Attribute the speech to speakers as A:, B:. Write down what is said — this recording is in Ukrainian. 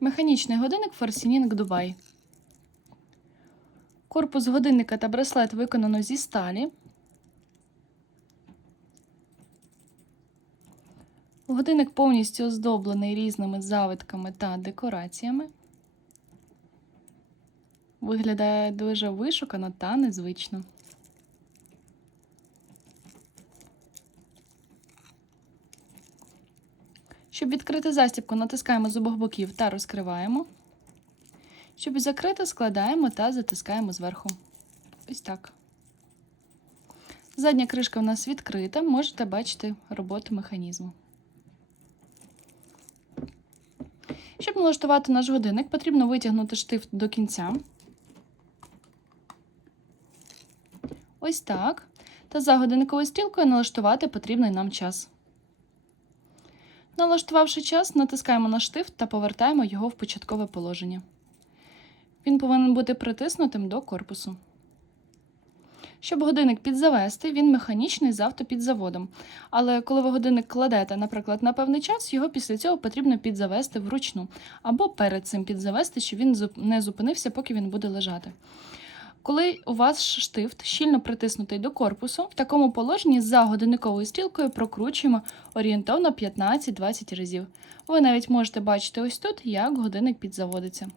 A: Механічний годинник Форсінінг Дубай. Корпус годинника та браслет виконано зі сталі. Годинник повністю оздоблений різними завитками та декораціями. Виглядає дуже вишукано та незвично. Щоб відкрити застібку, натискаємо з обох боків та розкриваємо. Щоб закрити, складаємо та затискаємо зверху. Ось так. Задня кришка у нас відкрита, можете бачити роботу механізму. Щоб налаштувати наш годинник, потрібно витягнути штифт до кінця. Ось так. Та за годинниковою стрілкою налаштувати потрібний нам час. Налаштувавши час, натискаємо на штифт та повертаємо його в початкове положення. Він повинен бути притиснутим до корпусу. Щоб годинник підзавести, він механічний з автопідзаводом. Але коли ви годинник кладете, наприклад, на певний час, його після цього потрібно підзавести вручну, або перед цим підзавести, щоб він не зупинився, поки він буде лежати. Коли у вас штифт щільно притиснутий до корпусу, в такому положенні за годинниковою стрілкою прокручуємо орієнтовно 15-20 разів. Ви навіть можете бачити ось тут, як годинник підзаводиться.